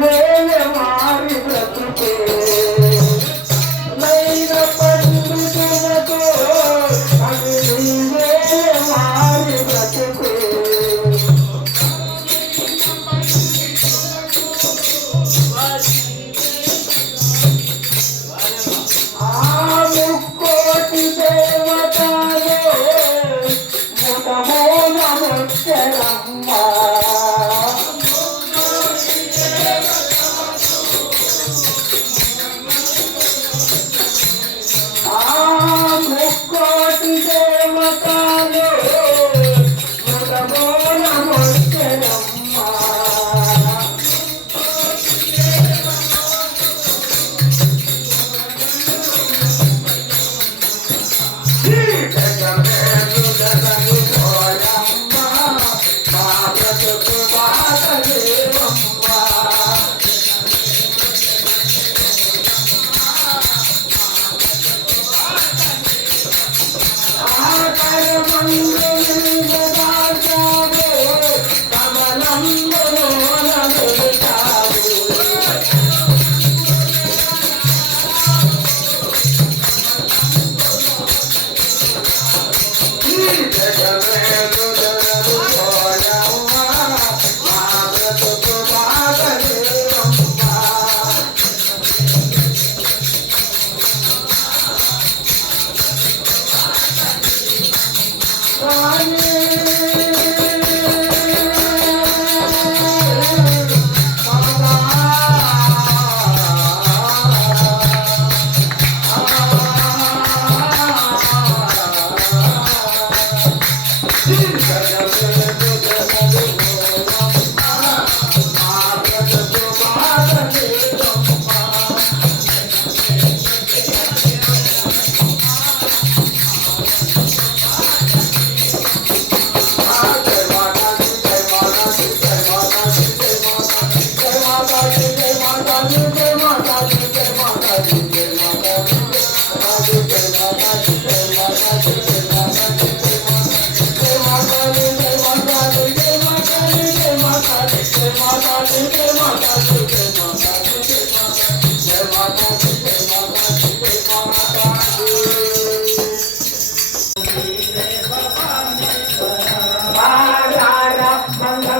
மாறி மாறி 十八岁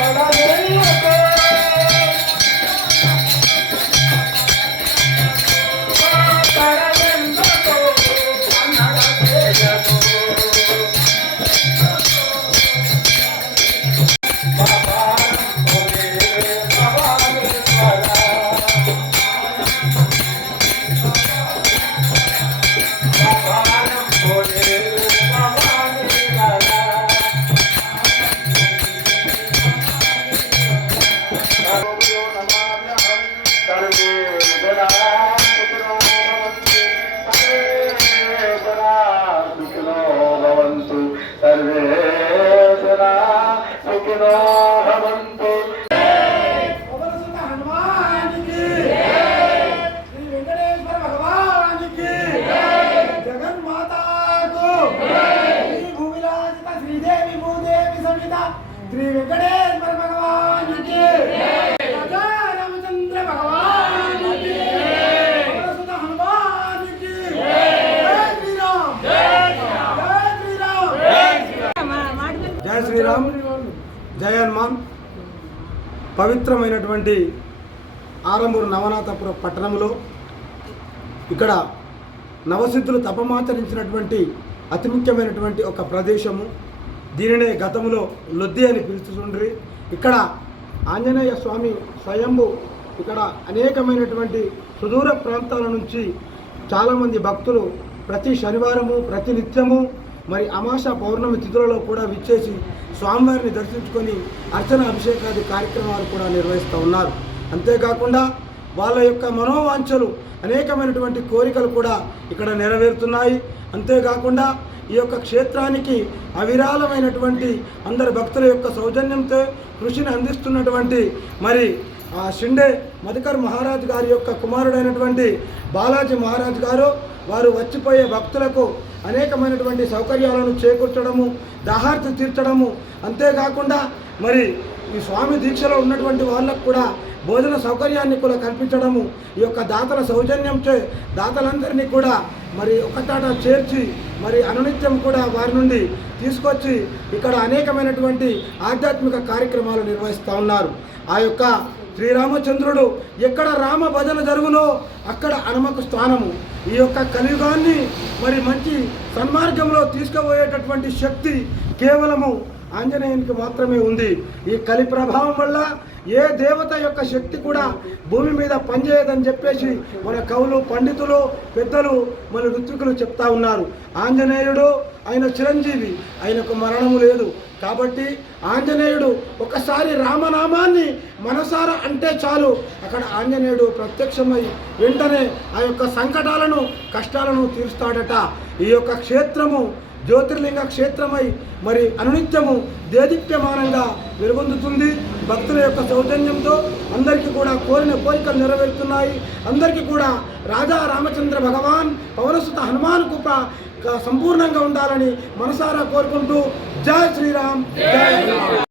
Parabéns. No भवन्तु श्री वेंकटेश्वर भगवान की रामचंद्र भगवान की सुत हनुमान की जय श्री राम जय श्री राम జయన్మాన్ జయ హనుమాన్ పవిత్రమైనటువంటి ఆరంభూరు నవనాథపురం పట్టణంలో ఇక్కడ నవసిద్ధులు తపమాచరించినటువంటి అతి ముఖ్యమైనటువంటి ఒక ప్రదేశము. దీనినే గతంలో లొద్ది అని పిలుచుతుండ్రి ఇక్కడ ఆంజనేయ స్వామి స్వయంభు ఇక్కడ అనేకమైనటువంటి సుదూర ప్రాంతాల నుంచి చాలామంది భక్తులు ప్రతి శనివారము ప్రతి నిత్యము మరి అమాస పౌర్ణమి తిథులలో కూడా విచ్చేసి స్వామివారిని దర్శించుకొని అర్చన అభిషేకాది కార్యక్రమాలు కూడా నిర్వహిస్తూ ఉన్నారు. అంతేకాకుండా వాళ్ళ యొక్క మనోవాంఛలు అనేకమైనటువంటి కోరికలు కూడా ఇక్కడ నెరవేరుతున్నాయి. అంతేకాకుండా ఈ యొక్క క్షేత్రానికి అవిరాళమైనటువంటి అందరి భక్తుల యొక్క సౌజన్యంతో కృషిని అందిస్తున్నటువంటి మరి ఆ షిండే మధుకర్ మహారాజ్ గారి యొక్క కుమారుడైనటువంటి బాలాజీ మహారాజ్ గారు వారు వచ్చిపోయే భక్తులకు అనేకమైనటువంటి సౌకర్యాలను చేకూర్చడము దాహార్తి తీర్చడము. అంతేకాకుండా మరి ఈ స్వామి దీక్షలో ఉన్నటువంటి వాళ్ళకు కూడా భోజన సౌకర్యాన్ని కూడా కల్పించడము ఈ యొక్క దాతల సౌజన్యంచే దాతలందరినీ కూడా మరి ఒకటాట చేర్చి మరి అనునిత్యం కూడా వారి నుండి తీసుకొచ్చి ఇక్కడ అనేకమైనటువంటి ఆధ్యాత్మిక కార్యక్రమాలు నిర్వహిస్తూ ఉన్నారు. ఆ యొక్క శ్రీరామచంద్రుడు ఎక్కడ రామ భజన జరుగునో అక్కడ హనుమకు స్థానము. ఈ యొక్క కలియుగాన్ని మరి మంచి సన్మార్గంలో తీసుకుపోయేటటువంటి శక్తి కేవలము ఆంజనేయునికి మాత్రమే ఉంది. ఈ కలి ప్రభావం వల్ల ఏ దేవత యొక్క శక్తి కూడా భూమి మీద పనిచేయదని చెప్పేసి మన కవులు పండితులు పెద్దలు మన ఋత్వికులు చెప్తా ఉన్నారు. ఆంజనేయుడు ఆయన చిరంజీవి. ఆయనకు మరణము లేదు. కాబట్టి ఆంజనేయుడు ఒకసారి రామనామాన్ని మనసారా అంటే చాలు. అక్కడ ఆంజనేయుడు ప్రత్యక్షమై వెంటనే ఆ యొక్క సంకటాలను కష్టాలను తీరుస్తాడట. ఈ యొక్క క్షేత్రము జ్యోతిర్లింగ క్షేత్రమై మరి అనునిత్యము దేదీప్యమానంగా వెలుగొందుతుంది. భక్తుల యొక్క సౌజన్యంతో అందరికీ కూడా కోరిన కోరికలు నెరవేరుతున్నాయి. అందరికీ కూడా రాజా రామచంద్ర భగవాన్ పవనసుత హనుమాన్ కృప సంపూర్ణంగా ఉండాలని మనసారా కోరుకుంటూ జై శ్రీరామ్ జై